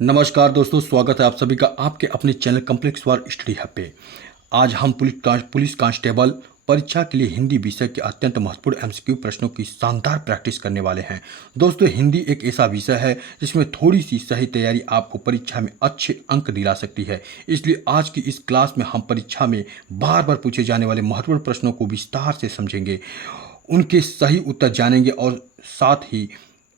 नमस्कार दोस्तों, स्वागत है आप सभी का आपके अपने चैनल कॉम्प्लेक्स वार स्टडी हब पे। आज हम पुलिस कांस्टेबल परीक्षा के लिए हिंदी विषय के अत्यंत महत्वपूर्ण एमसीक्यू प्रश्नों की शानदार प्रैक्टिस करने वाले हैं। दोस्तों, हिंदी एक ऐसा विषय है जिसमें थोड़ी सी सही तैयारी आपको परीक्षा में अच्छे अंक दिला सकती है। इसलिए आज की इस क्लास में हम परीक्षा में बार बार पूछे जाने वाले महत्वपूर्ण प्रश्नों को विस्तार से समझेंगे, उनके सही उत्तर जानेंगे और साथ ही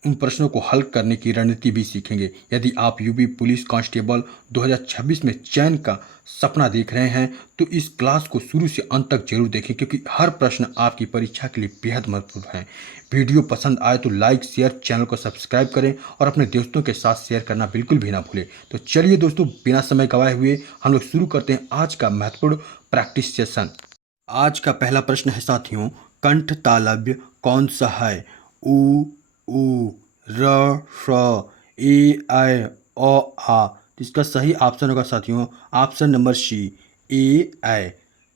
उन प्रश्नों को हल करने की रणनीति भी सीखेंगे। यदि आप यूपी पुलिस कांस्टेबल 2026 में चयन का सपना देख रहे हैं तो इस क्लास को शुरू से अंत तक जरूर देखें, क्योंकि हर प्रश्न आपकी परीक्षा के लिए बेहद महत्वपूर्ण है। वीडियो पसंद आए तो लाइक शेयर, चैनल को सब्सक्राइब करें और अपने दोस्तों के साथ शेयर करना बिल्कुल भी ना भूलें। तो चलिए दोस्तों, बिना समय गवाए हुए हम लोग शुरू करते हैं आज का महत्वपूर्ण प्रैक्टिस सेशन। आज का पहला प्रश्न है साथियों, कंठ तालव्य कौन सा है? उ उ र श ए ऐ ओ आ। तो इसका सही ऑप्शन होगा साथियों ऑप्शन नंबर सी, ए ऐ।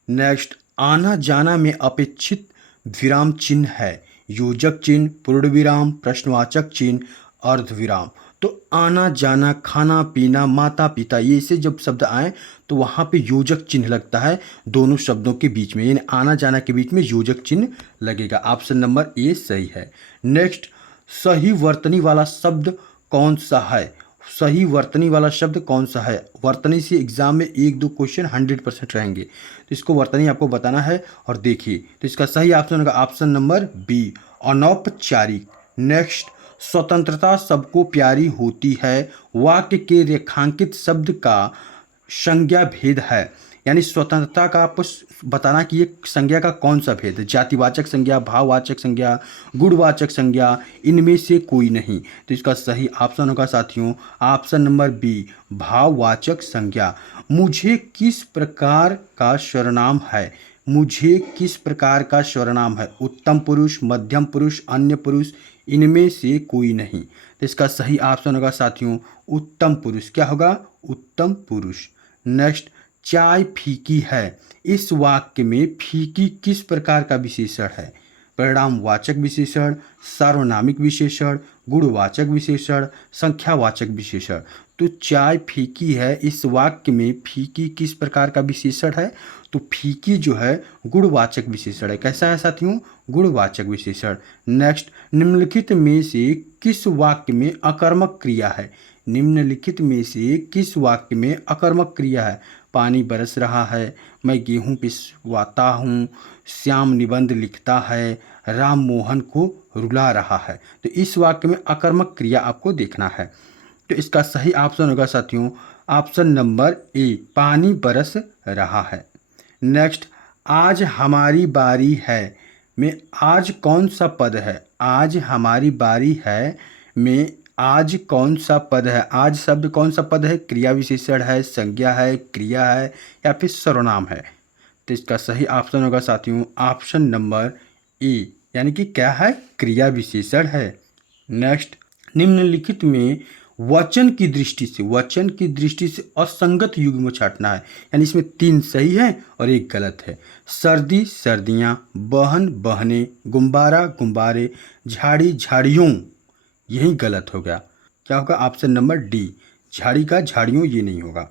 नेक्स्ट, आना जाना में अपेक्षित विराम चिन्ह है? योजक चिन्ह, पूर्ण विराम, प्रश्नवाचक चिन्ह, अर्ध विराम। तो आना जाना, खाना पीना, माता पिता, ये से जब शब्द आए तो वहाँ पे योजक चिन्ह लगता है दोनों शब्दों के बीच में, यानी आना जाना के बीच में योजक चिन्ह लगेगा। ऑप्शन नंबर ए सही है। नेक्स्ट, सही वर्तनी वाला शब्द कौन सा है? सही वर्तनी वाला शब्द कौन सा है? वर्तनी से एग्जाम में 1-2 क्वेश्चन 100% रहेंगे, तो इसको वर्तनी आपको बताना है और देखिए। तो इसका सही ऑप्शन होगा ऑप्शन नंबर बी, अनौपचारिक। नेक्स्ट, स्वतंत्रता सबको प्यारी होती है, वाक्य के रेखांकित शब्द का संज्ञा भेद है। यानी स्वतंत्रता का आपको बताना कि ये संज्ञा का कौन सा भेद है? जातिवाचक संज्ञा, भाववाचक संज्ञा, गुणवाचक संज्ञा, इनमें से कोई नहीं। तो इसका सही ऑप्शन होगा साथियों ऑप्शन नंबर बी, भाववाचक संज्ञा। मुझे किस प्रकार का सर्वनाम है? मुझे किस प्रकार का सर्वनाम है? उत्तम पुरुष, मध्यम पुरुष, अन्य पुरुष, इनमें से कोई नहीं। तो इसका सही ऑप्शन होगा साथियों उत्तम पुरुष। क्या होगा? उत्तम पुरुष। नेक्स्ट, चाय फीकी है, इस वाक्य में फीकी किस प्रकार का विशेषण है? परिणामवाचक विशेषण, सार्वनामिक विशेषण, गुणवाचक विशेषण, संख्यावाचक विशेषण। तो चाय फीकी है, इस वाक्य में फीकी किस प्रकार का विशेषण है? तो फीकी जो है गुणवाचक विशेषण है। कैसा है साथियों? गुणवाचक विशेषण। नेक्स्ट, निम्नलिखित में से किस वाक्य में अकर्मक क्रिया है? निम्नलिखित में से किस वाक्य में अकर्मक क्रिया है? पानी बरस रहा है, मैं गेहूं पिसवाता हूँ, श्याम निबंध लिखता है, राम मोहन को रुला रहा है। तो इस वाक्य में अकर्मक क्रिया आपको देखना है। तो इसका सही ऑप्शन होगा साथियों ऑप्शन नंबर ए, पानी बरस रहा है। नेक्स्ट, आज हमारी बारी है में आज कौन सा पद है? आज हमारी बारी है में आज कौन सा पद है? आज शब्द कौन सा पद है? क्रिया विशेषण है, संज्ञा है, क्रिया है या फिर सर्वनाम है? तो इसका सही ऑप्शन होगा साथियों ऑप्शन नंबर ए, यानी कि क्या है? क्रिया विशेषण है। नेक्स्ट, निम्नलिखित में वचन की दृष्टि से असंगत युग्म छांटना है, यानी इसमें 3 सही है और 1 गलत है। सर्दी सर्दियाँ, बहन बहने, गुब्बारा गुब्बारे, झाड़ी झाड़ियों, यही गलत हो गया। क्या होगा? ऑप्शन नंबर डी, झाड़ी का झाड़ियों, ये नहीं होगा।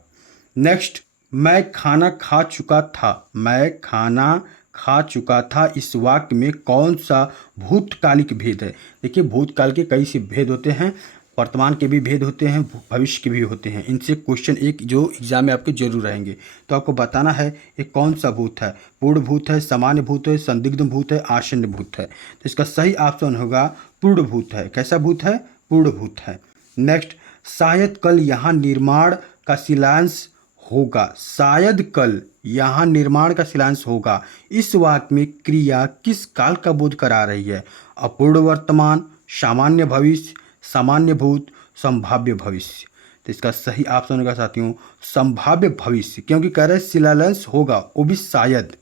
नेक्स्ट, मैं खाना खा चुका था, मैं खाना खा चुका था, इस वाक्य में कौन सा भूतकालिक भेद है? देखिए, भूतकाल के कई से भेद होते हैं, वर्तमान के भी भेद होते हैं, भविष्य के भी होते हैं। इनसे क्वेश्चन एक जो एग्जाम में आपके जरूर रहेंगे, तो आपको बताना है ये कौन सा भूत है? पूर्ण भूत है, सामान्य भूत है, संदिग्ध भूत है, आसन्न भूत है। तो इसका सही ऑप्शन होगा पूर्ण भूत है। कैसा भूत है? पूर्ण भूत है। नेक्स्ट, शायद कल यहाँ निर्माण का शिलान्यास होगा, शायद कल यहाँ निर्माण का शिलान्यास होगा, इस वाक्य में क्रिया किस काल का बोध करा रही है? अपूर्ण वर्तमान, सामान्य भविष्य, सामान्य भूत, संभाव्य भविष्य। तो इसका सही ऑप्शन होगा साथियों संभाव्य भविष्य, क्योंकि कह रहे शिलान्यास होगा, वो भी शायद।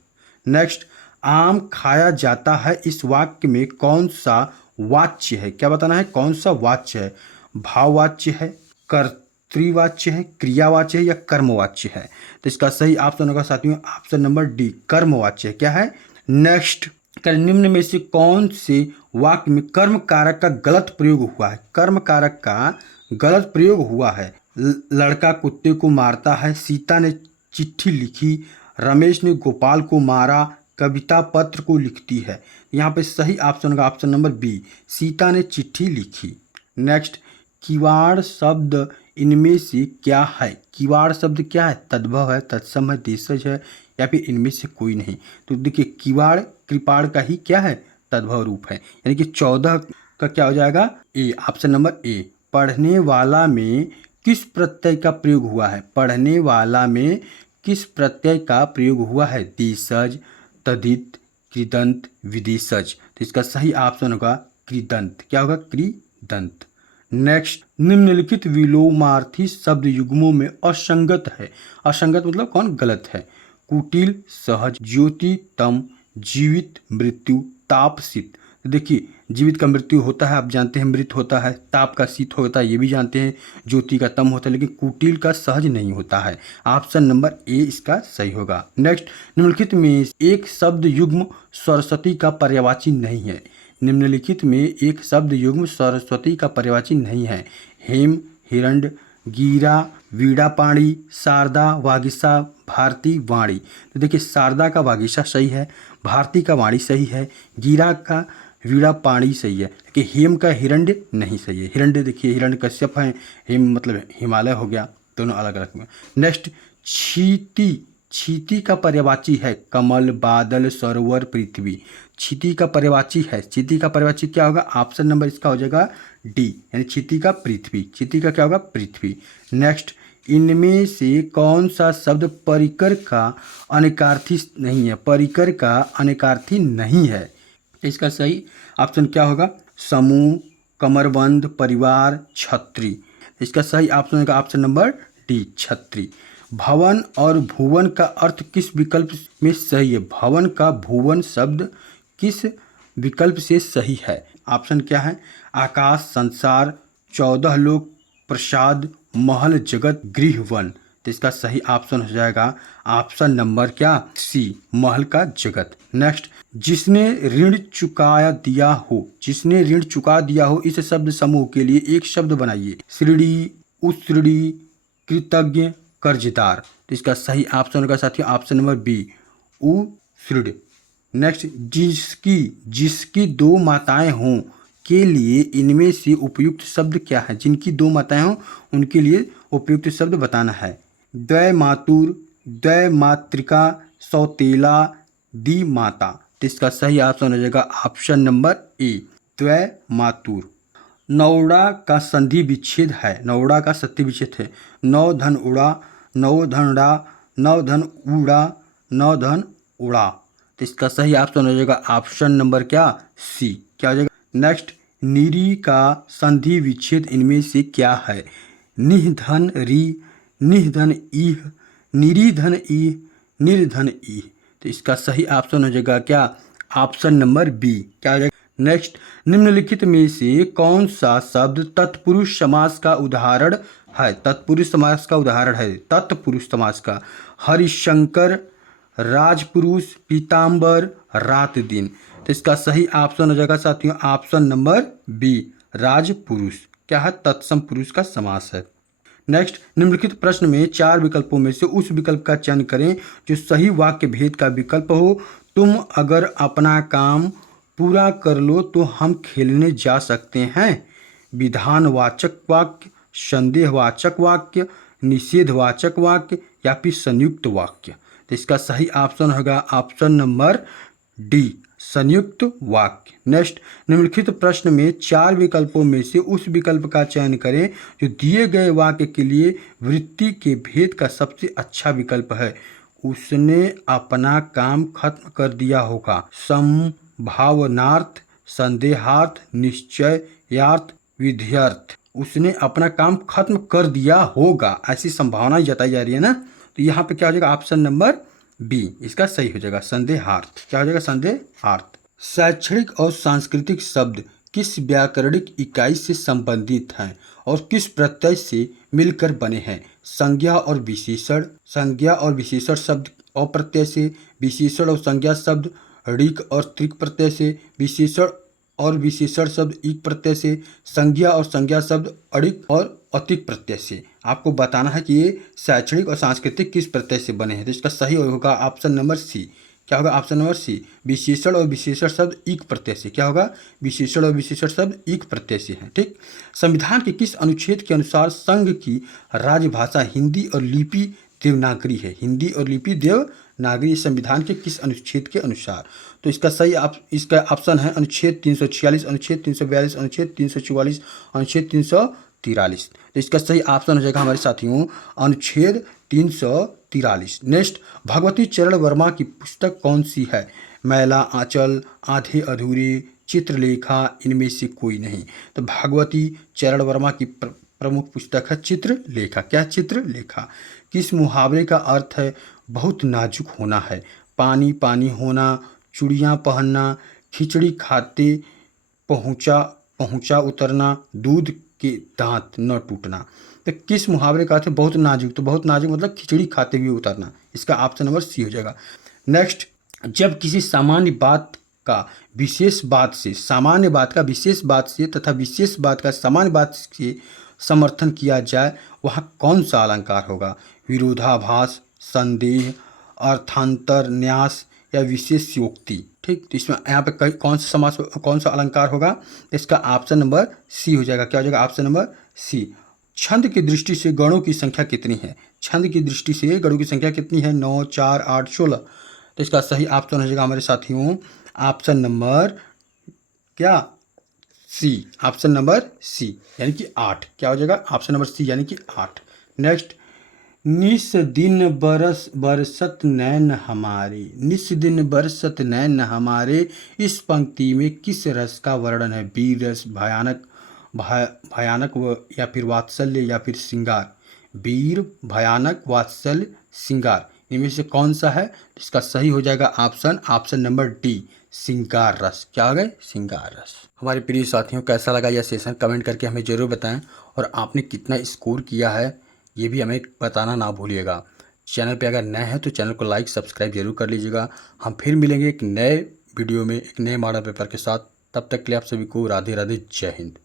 नेक्स्ट, आम खाया जाता है, इस वाक्य में कौन सा वाच्य है? क्या बताना है? कौन सा वाच्य है? भाववाच्य है, कर्तृवाच्य है, क्रियावाच्य है या कर्मवाच्य है? तो इसका सही ऑप्शन होगा साथियों ऑप्शन नंबर डी, कर्मवाच्य है। क्या है? नेक्स्ट, निम्न में से कौन से वाक्य में कर्म कारक का गलत प्रयोग हुआ है? कर्म कारक का गलत प्रयोग हुआ है। लड़का कुत्ते को मारता है, सीता ने चिट्ठी लिखी, रमेश ने गोपाल को मारा, कविता पत्र को लिखती है। यहाँ पे सही ऑप्शन होगा ऑप्शन नंबर बी, सीता ने चिट्ठी लिखी। नेक्स्ट, किवाड़ शब्द इनमें से क्या है? किवाड़ शब्द क्या है? तद्भव है, तत्सम है, देशज है, या फिर इनमें से कोई नहीं। तो देखिए किवाड़ कृपाड़ का ही क्या है? तद्भव रूप है, यानी कि 14 का क्या हो जाएगा? ए, ऑप्शन नंबर ए। पढ़ने वाला में किस प्रत्यय का प्रयोग हुआ है? पढ़ने वाला में किस प्रत्यय का प्रयोग हुआ है? देशज, तदित, कृदंत, विदेशज। तो इसका सही ऑप्शन होगा कृदंत। क्या होगा? कृदंत। नेक्स्ट, निम्नलिखित विलोमार्थी शब्द युग्मों में असंगत है। असंगत मतलब कौन? गलत है। कुटिल, सहज, ज्योति, तम, जीवित, मृत्यु, ताप, शीत। देखिए जीवित का मृत्यु होता है, आप जानते हैं, मृत होता है, ताप का शीत होता है, ये भी जानते हैं, ज्योति का तम होता है, लेकिन कुटिल का सहज नहीं होता है। ऑप्शन नंबर ए इसका सही होगा। नेक्स्ट, निम्नलिखित में एक शब्द युग्म सरस्वती का पर्यायवाची नहीं है। निम्नलिखित में एक शब्द युग्म सरस्वती का पर्यायवाची नहीं है। हेम, हिरण्य, गीरा, वीणापाणी, शारदा, वागीशा, भारती, वाणी। तो देखिए शारदा का वागीशा सही है, भारती का वाणी सही है, गीरा का वीणापाणी सही है, लेकिन हेम का हिरण्य नहीं सही है। हिरण्य देखिए हिरण्यकश्यप है, हेम मतलब हिमालय हो गया, दोनों अलग अलग हुए। नेक्स्ट, क्षिति। क्षिति का पर्यायवाची है कमल, बादल, सरोवर, पृथ्वी। क्षिति का पर्यायवाची है, क्षिति का पर्यायवाची क्या होगा? ऑप्शन नंबर इसका हो जाएगा डी, यानी क्षिति का पृथ्वी। क्षिति का क्या होगा? पृथ्वी। नेक्स्ट, इनमें से कौन सा शब्द परिकर का अनेकार्थी नहीं है? परिकर का अनेकार्थी नहीं है। इसका सही ऑप्शन क्या होगा? समूह, कमरबंद, परिवार, छत्री। इसका सही ऑप्शन होगा ऑप्शन नंबर डी, छत्री। भवन और भुवन का अर्थ किस विकल्प में सही है? भवन का भुवन शब्द किस विकल्प से सही है? ऑप्शन क्या है? आकाश, संसार, 14 लोक, प्रसाद, महल, जगत, गृह, वन। तो इसका सही ऑप्शन हो जाएगा ऑप्शन नंबर क्या? सी, महल का जगत। नेक्स्ट, जिसने ऋण चुकाया दिया हो। जिसने ऋण चुका दिया हो, इस शब्द समूह के लिए एक शब्द बनाइए। श्रीणी, उश्रीणी, कृतज्ञ, कर्जदार। तो इसका सही ऑप्शन होगा साथियों ऑप्शन नंबर बी, उश्रीण। नेक्स्ट, जिसकी 2 माताएं हों के लिए इनमें से उपयुक्त शब्द क्या है? जिनकी 2 माताएं हों उनके लिए उपयुक्त शब्द बताना है। द्वैमातुर, द्वैमातृका, सौतेला, द्विमाता। तो इसका सही ऑप्शन हो जाएगा ऑप्शन नंबर ए, द्वैमातुर। नौड़ा का संधि विच्छेद है। नौड़ा का संधि विच्छेद है नौ धन उड़ा, नौ धन उड़ा, नौ धन उड़ा, नौ धन उड़ा। तो इसका सही ऑप्शन हो जाएगा ऑप्शन नंबर क्या? सी। क्या हो जाएगा? नेक्स्ट, निरी का संधि विच्छेद इनमें से क्या है? निधन री, निधन ईह, निरीधन ईह, निर्धन ईह। तो इसका सही ऑप्शन हो जाएगा क्या? Option number B. क्या हो जाएगा? नेक्स्ट, निम्नलिखित में से कौन सा शब्द तत्पुरुष समास का उदाहरण है? तत्पुरुष समास का उदाहरण है, तत्पुरुष समास का। हरिशंकर, राजपुरुष, पीताम्बर, रात दिन। तो इसका सही ऑप्शन हो जाएगा साथियों ऑप्शन नंबर बी, राजपुरुष। क्या है? तत्सम पुरुष का समास है। नेक्स्ट, निम्नलिखित प्रश्न में 4 विकल्पों में से उस विकल्प का चयन करें जो सही वाक्य भेद का विकल्प हो। तुम अगर अपना काम पूरा कर लो तो हम खेलने जा सकते हैं। विधानवाचक वाक्य, संदेहवाचक वाक्य, निषेधवाचक वाक्य, या फिर संयुक्त वाक्य। तो इसका सही ऑप्शन होगा ऑप्शन नंबर डी, संयुक्त वाक्य। नेक्स्ट, निम्नलिखित प्रश्न में 4 विकल्पों में से उस विकल्प का चयन करें जो दिए गए वाक्य के लिए वृत्ति के भेद का सबसे अच्छा विकल्प है। उसने अपना काम खत्म कर दिया होगा। संभावनार्थ, संदेहार्थ, निश्चयार्थ, विध्यर्थ। उसने अपना काम खत्म कर दिया होगा, ऐसी संभावना जताई जा रही है ना। तो यहाँ पे क्या हो जाएगा? ऑप्शन नंबर बी इसका सही हो जाएगा, संदेहार्थ। क्या हो जाएगा? संदेहार्थ। शैक्षणिक और सांस्कृतिक शब्द किस व्याकरणिक इकाई से संबंधित हैं और किस प्रत्यय से मिलकर बने हैं? संज्ञा और विशेषण। संज्ञा और विशेषण शब्द अप्रत्यय से, विशेषण और संज्ञा शब्द ऋक और त्रिक प्रत्यय से, विशेषण और विशेषण शब्द इक प्रत्यय से, संज्ञा और संज्ञा शब्द अड़िक और अतिक प्रत्यय से। आपको बताना है कि ये शैक्षणिक और सांस्कृतिक किस प्रत्यय से बने हैं। तो इसका सही होगा ऑप्शन नंबर सी। क्या होगा ऑप्शन नंबर सी। विशेषण और विशेषण शब्द ईक प्रत्यय से। क्या होगा, विशेषण और विशेषण शब्द ईक प्रत्यय से हैं। ठीक। संविधान के किस अनुच्छेद के अनुसार संघ की राजभाषा हिंदी और लिपि देवनागरी है। हिंदी और लिपि देवनागरी संविधान के किस अनुच्छेद के अनुसार। तो इसका सही इसका ऑप्शन है अनुच्छेद 346, अनुच्छेद 342, अनुच्छेद 344, अनुच्छेद 343। तो इसका सही ऑप्शन हो जाएगा हमारे साथियों अनुच्छेद 343। नेक्स्ट, भगवती चरण वर्मा की पुस्तक कौन सी है। मैला आंचल, आधे अधूरे, चित्रलेखा, इनमें से कोई नहीं। तो भगवती चरण वर्मा की प्रमुख पुस्तक है चित्रलेखा। क्या, चित्रलेखा। किस मुहावरे का अर्थ है बहुत नाजुक होना है। पानी पानी होना, चूड़ियाँ पहनना, खिचड़ी खाते पहुँचा उतरना, दूध के दांत न टूटना। तो किस मुहावरे का अर्थ है बहुत नाजुक। तो बहुत नाजुक मतलब खिचड़ी खाते हुए उतरना। इसका ऑप्शन नंबर सी हो जाएगा। नेक्स्ट, जब किसी सामान्य बात का विशेष बात से, सामान्य बात का विशेष बात से तथा विशेष बात का सामान्य बात से समर्थन किया जाए वहाँ कौन सा अलंकार होगा। विरोधाभास, संदेह, अर्थांतर न्यास या विशेषयोक्ति। ठीक। तो इसमें यहाँ पे कौन सा समास, कौन सा अलंकार होगा। इसका ऑप्शन नंबर सी हो जाएगा। क्या हो जाएगा ऑप्शन नंबर सी। छंद की दृष्टि से गणों की संख्या कितनी है। छंद की दृष्टि से गणों की संख्या कितनी है 9, 4, 8, 16। तो इसका सही ऑप्शन हो जाएगा हमारे साथियों ऑप्शन नंबर क्या सी। ऑप्शन नंबर सी यानी कि 8। क्या हो जाएगा ऑप्शन नंबर सी यानी कि 8। नेक्स्ट, निस दिन बरसत नैन हमारे, निस दिन बरसत नैन हमारे, इस पंक्ति में किस रस का वर्णन है। वीर रस, भयानक या फिर वात्सल्य या फिर श्रृंगार। वीर, भयानक, वात्सल्य, श्रृंगार, इनमें से कौन सा है। इसका सही हो जाएगा ऑप्शन नंबर डी, श्रृंगार रस। क्या हो गए, श्रृंगार रस। हमारे प्रिय साथियों, कैसा लगा यह सेशन कमेंट करके हमें ज़रूर बताएं और आपने कितना स्कोर किया है ये भी हमें बताना ना भूलिएगा। चैनल पे अगर नए हैं तो चैनल को लाइक सब्सक्राइब जरूर कर लीजिएगा। हम फिर मिलेंगे एक नए वीडियो में एक नए मॉडल पेपर के साथ। तब तक के लिए आप सभी को राधे राधे, जय हिंद।